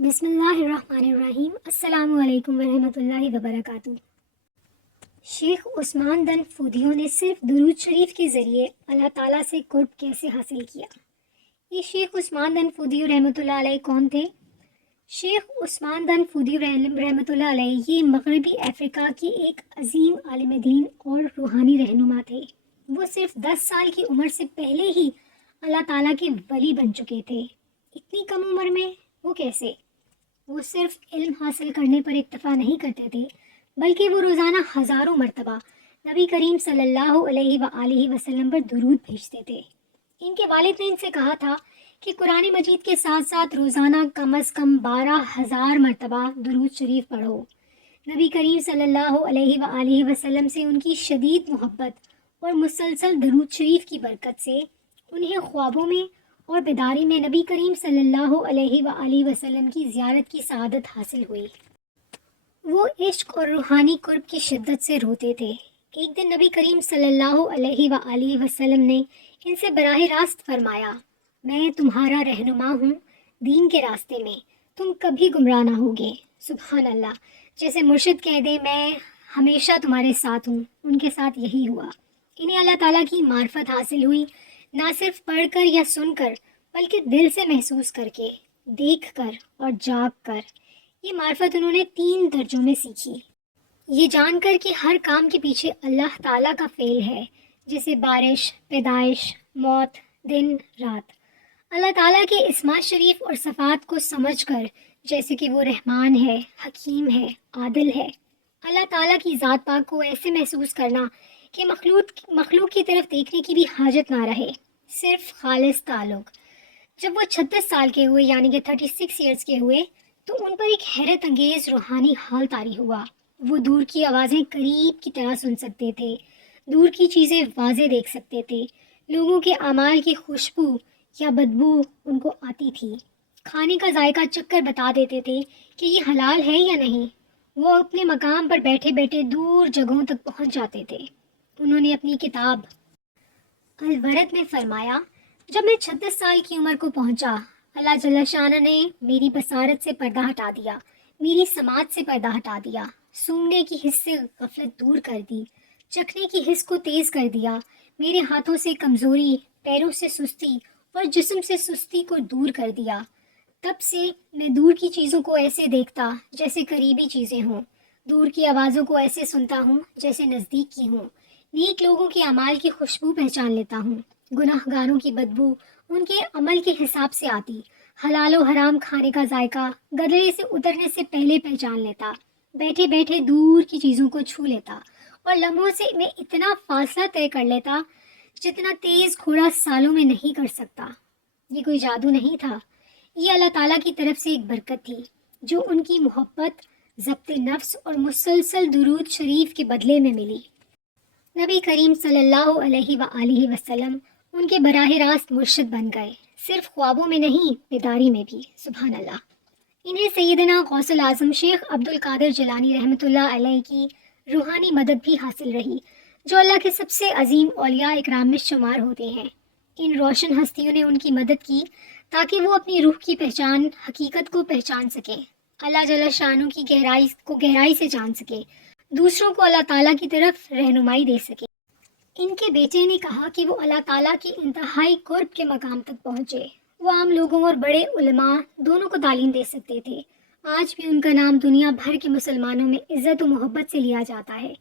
بسم اللہ الرحمن الرحیم۔ السلام علیکم ورحمۃ اللہ وبرکاتہ۔ شیخ عثمان دن فودیو نے صرف درود شریف کے ذریعے اللہ تعالیٰ سے قرب کیسے حاصل کیا؟ یہ شیخ عثمان دن فودیو رحمۃ اللہ علیہ کون تھے؟ شیخ عثمان دن فودیو رحمۃ اللہ علیہ یہ مغربی افریقہ کے ایک عظیم عالم دین اور روحانی رہنما تھے۔ وہ صرف 10 سال کی عمر سے پہلے ہی اللہ تعالیٰ کے ولی بن چکے تھے۔ اتنی کم عمر میں وہ کیسے؟ وہ صرف علم حاصل کرنے پر اکتفا نہیں کرتے تھے، بلکہ وہ روزانہ ہزاروں مرتبہ نبی کریم صلی اللہ علیہ وآلہ وسلم پر درود بھیجتے تھے۔ ان کے والد نے ان سے کہا تھا کہ قرآن مجید کے ساتھ ساتھ روزانہ کم از کم 12,000 مرتبہ درود شریف پڑھو۔ نبی کریم صلی اللہ علیہ وآلہ وسلم سے ان کی شدید محبت اور مسلسل درود شریف کی برکت سے انہیں خوابوں میں اور بیداری میں نبی کریم صلی اللہ علیہ وآلہ وسلم کی زیارت کی سعادت حاصل ہوئی۔ وہ عشق اور روحانی قرب کی شدت سے روتے تھے۔ ایک دن نبی کریم صلی اللہ علیہ وآلہ وسلم نے ان سے براہ راست فرمایا، میں تمہارا رہنما ہوں دین کے راستے میں، تم کبھی گمراہ نہ ہوگے۔ سبحان اللہ، جیسے مرشد کہہ دے میں ہمیشہ تمہارے ساتھ ہوں۔ ان کے ساتھ یہی ہوا۔ انہیں اللہ تعالیٰ کی معرفت حاصل ہوئی، نہ صرف پڑھ کر یا سن کر، بلکہ دل سے محسوس کر کے، دیکھ کر اور جاگ کر۔ یہ معرفت انہوں نے 3 درجوں میں سیکھی، یہ جان کر کہ ہر کام کے پیچھے اللہ تعالیٰ کا فعل ہے، جیسے بارش، پیدائش، موت، دن، رات۔ اللہ تعالیٰ کے اسماء شریف اور صفات کو سمجھ کر، جیسے کہ وہ رحمان ہے، حکیم ہے، عادل ہے۔ اللہ تعالیٰ کی ذات پاک کو ایسے محسوس کرنا کہ مخلوق کی طرف دیکھنے کی بھی حاجت نہ رہے، صرف خالص تعلق۔ جب وہ 36 سال کے ہوئے، یعنی کہ 36 ایئرز کے ہوئے، تو ان پر ایک حیرت انگیز روحانی حال طاری ہوا۔ وہ دور کی آوازیں قریب کی طرح سن سکتے تھے، دور کی چیزیں واضح دیکھ سکتے تھے، لوگوں کے اعمال کی خوشبو یا بدبو ان کو آتی تھی، کھانے کا ذائقہ چکھ کر بتا دیتے تھے کہ یہ حلال ہے یا نہیں۔ وہ اپنے مقام پر بیٹھے بیٹھے دور جگہوں تک پہنچ جاتے تھے۔ انہوں نے اپنی کتاب الورد میں فرمایا، جب میں 36 سال کی عمر کو پہنچا، اللہ جل شانہ نے میری بصارت سے پردہ ہٹا دیا، میری سماعت سے پردہ ہٹا دیا، سونگنے کی حس سے غفلت دور کر دی، چکھنے کی حس کو تیز کر دیا، میرے ہاتھوں سے کمزوری، پیروں سے سستی اور جسم سے سستی کو دور کر دیا۔ تب سے میں دور کی چیزوں کو ایسے دیکھتا جیسے قریبی چیزیں ہوں، دور کی آوازوں کو ایسے سنتا ہوں جیسے نزدیک کی ہوں، نیک لوگوں کے اعمال کی خوشبو پہچان لیتا ہوں، گناہ گاروں کی بدبو ان کے عمل کے حساب سے آتی، حلال و حرام کھانے کا ذائقہ گدلے سے اترنے سے پہلے پہچان لیتا، بیٹھے بیٹھے دور کی چیزوں کو چھو لیتا، اور لمحوں سے میں اتنا فاصلہ طے کر لیتا جتنا تیز گھوڑا سالوں میں نہیں کر سکتا۔ یہ کوئی جادو نہیں تھا، یہ اللہ تعالیٰ کی طرف سے ایک برکت تھی جو ان کی محبت، ضبط نفس اور مسلسل درود شریف کے بدلے میں ملی۔ نبی کریم صلی اللہ علیہ وآلہ وسلم ان کے براہ راست مرشد بن گئے، صرف خوابوں میں نہیں، بیداری میں بھی۔ سبحان اللہ۔ انہیں سیدنا غوث الاعظم شیخ عبد القادر جیلانی رحمۃ اللہ علیہ کی روحانی مدد بھی حاصل رہی، جو اللہ کے سب سے عظیم اولیاء اکرام میں شمار ہوتے ہیں۔ ان روشن ہستیوں نے ان کی مدد کی تاکہ وہ اپنی روح کی پہچان، حقیقت کو پہچان سکیں، اللہ جل شانہ کی گہرائی سے جان سکیں، دوسروں کو اللہ تعالیٰ کی طرف رہنمائی دے سکیں۔ ان کے بیٹے نے کہا کہ وہ اللہ تعالیٰ کی انتہائی قرب کے مقام تک پہنچے۔ وہ عام لوگوں اور بڑے علماء دونوں کو تعلیم دے سکتے تھے۔ آج بھی ان کا نام دنیا بھر کے مسلمانوں میں عزت و محبت سے لیا جاتا ہے،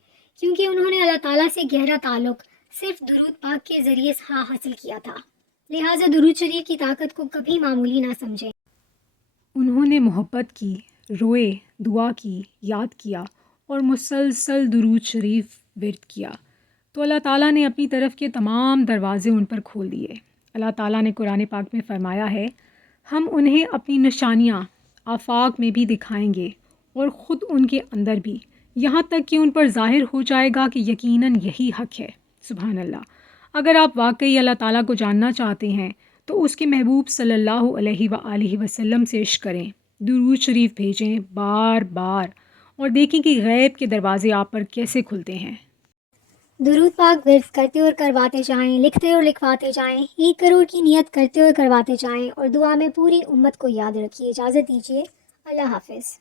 کیونکہ انہوں نے اللہ تعالیٰ سے گہرا تعلق صرف درود پاک کے ذریعے حاصل کیا تھا۔ لہٰذا درود شریف کی طاقت کو کبھی معمولی نہ سمجھیں۔ انہوں نے محبت کی، روئے، دعا کی، یاد کیا اور مسلسل درود شریف ورد کیا، تو اللہ تعالیٰ نے اپنی طرف کے تمام دروازے ان پر کھول دیے۔ اللہ تعالیٰ نے قرآن پاک میں فرمایا ہے، ہم انہیں اپنی نشانیاں آفاق میں بھی دکھائیں گے اور خود ان کے اندر بھی، یہاں تک کہ ان پر ظاہر ہو جائے گا کہ یقیناً یہی حق ہے۔ سبحان اللہ۔ اگر آپ واقعی اللہ تعالیٰ کو جاننا چاہتے ہیں تو اس کے محبوب صلی اللہ علیہ وآلہ وسلم سے عشق کریں، درود شریف بھیجیں بار بار، اور دیکھیں کہ غیب کے دروازے آپ پر کیسے کھلتے ہیں۔ درود پاک ورد کرتے اور کرواتے جائیں، لکھتے اور لکھواتے جائیں، 1 کروڑ کی نیت کرتے اور کرواتے جائیں، اور دعا میں پوری امت کو یاد رکھیے۔ اجازت دیجیے، اللہ حافظ.